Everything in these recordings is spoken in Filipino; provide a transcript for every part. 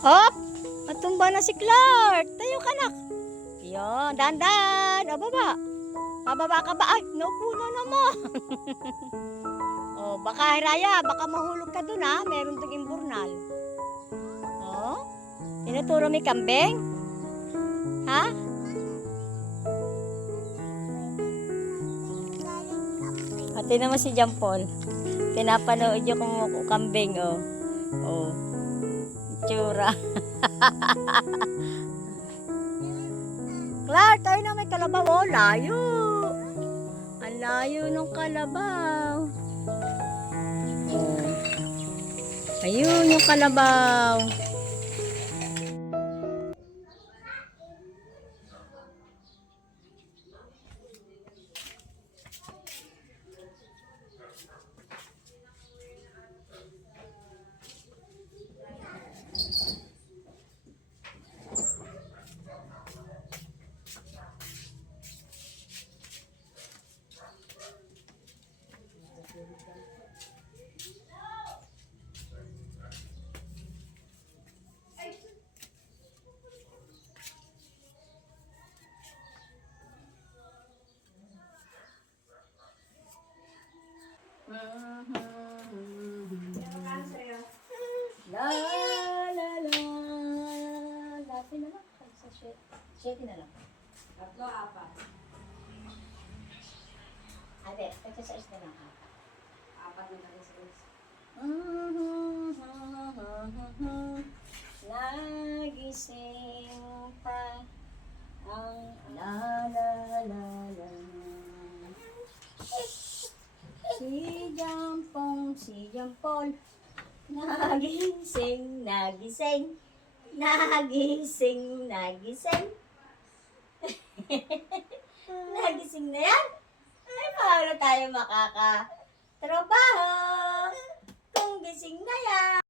Hop! Matumba na si Clark. Tayo ka nak. Yun, dandan. O, baba. Pababa ka ba? Ay, naupo na naman. o, baka Raya, baka mahulog ka dun ha. Meron dong imburnal. O, tinuturo may kambing? Ha? Ate naman si Paul. Pinapanood yung kung kambing, oh. Oh. Tsura. Clark, tayo na may kalabaw. Oh, layo. Ang layo ng kalabaw. Oh. Ayun yung kalabaw. Sa. Shitty na lang. Tatlo, apat. Ate, exercise na lang. Apat na lang sa. Nagising pa ang la la la la. Si Jampong, si Jampol, nagising, nagising, nagising, nagising. nagising na yan? Ay, paano tayo makakatrabaho? Kung gising na yan.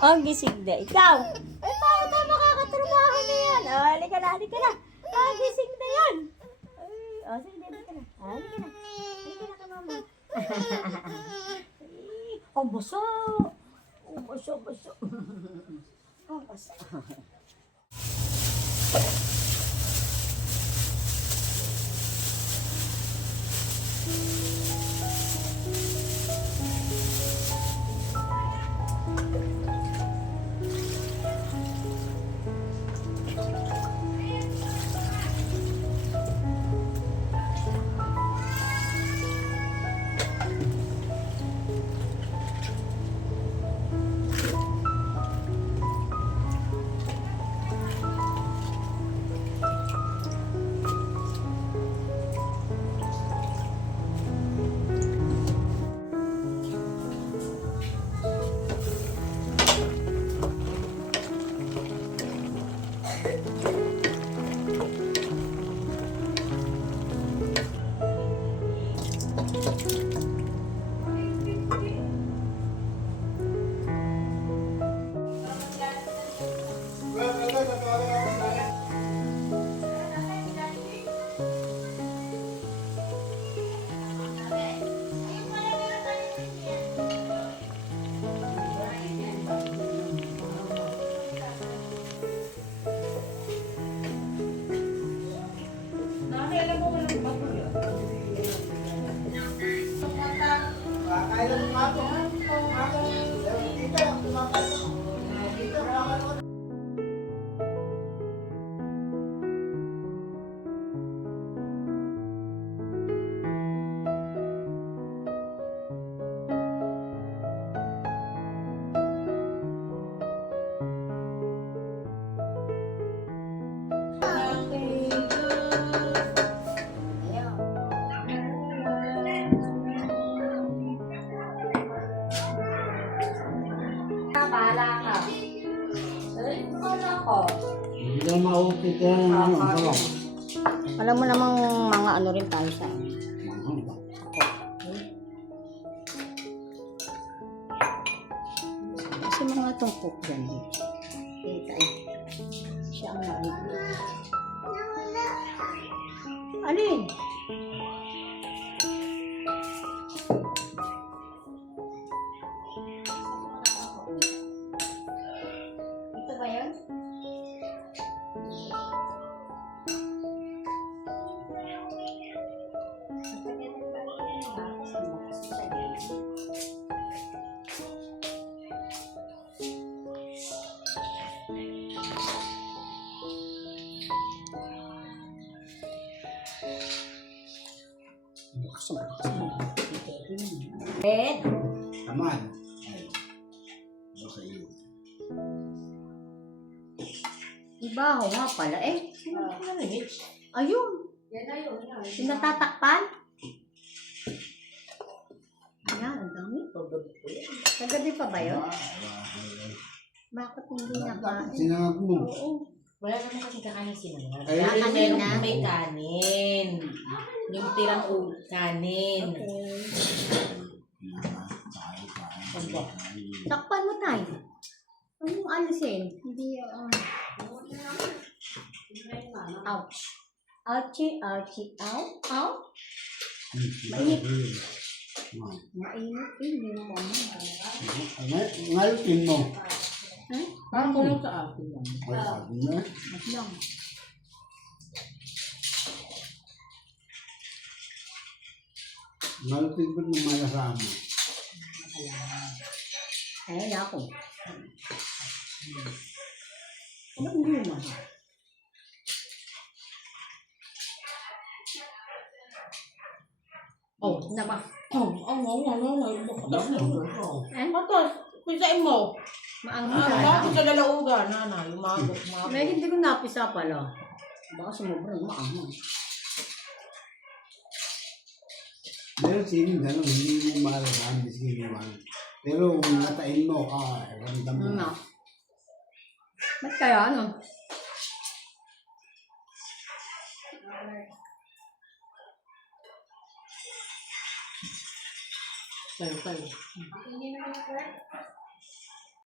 Ang gising na ikaw. Ay, paano tayo makakatrabaho na yan? Oh, halika na, halika na. Ang gising na yan. Ay, oh, sige, halika na. Halika na. Halika na ka, mama. Ay, Ang baso. Ang baso, Oh, Bahala ka. Bahala ko. Hindi na maupit yan. Ano, ano? Alam mo namang mga ano rin tayo sa Kasi mga tumpok dyan. eh. Kita eh. Siya ang nabibig. Alin? Bukas mo. Eh, Tamad. Ay. Ano sa iyo? ibaho nga pala eh. Ayun, Yan na yun. yan. yung natatakpan. Ayan, ang dami. Kagabi pa ba yun? Bakit hindi nakain? Sinangag mo. Oo. Wala naman kasi kakanin sinangag. Ay, Kaya kanina. meron may kanin. Yung tirang u kanin. Takpan mo tayo. Ano yung alisin? Hindi, um, ouch. Ouchie, ouchie, ow, ow. Mainit. Mainit eh, hindi mo ano. Ngalutin mo. Ha? Parang kulang sa akin lang. Ay, sabi na. Mas lang. Ngalutin ko ng malasama. Ay, ako. Ano hindi mo? Oh, Naba. oh, oh, oh, oh, oh, oh. Eh, Tapos, pisain mo. maanghang Ah, talaga. bakit sa lalauga, nanay? Umagot, umagot. May hindi ko napisa pala. Baka sumubrang maanghang. Meron sining gano'n, hindi mo malasama, bisig iwan. Pero kung natain mo, ah, ramdam mo. Ano? Ba't kaya ano? Tayo, tayo. Hindi naman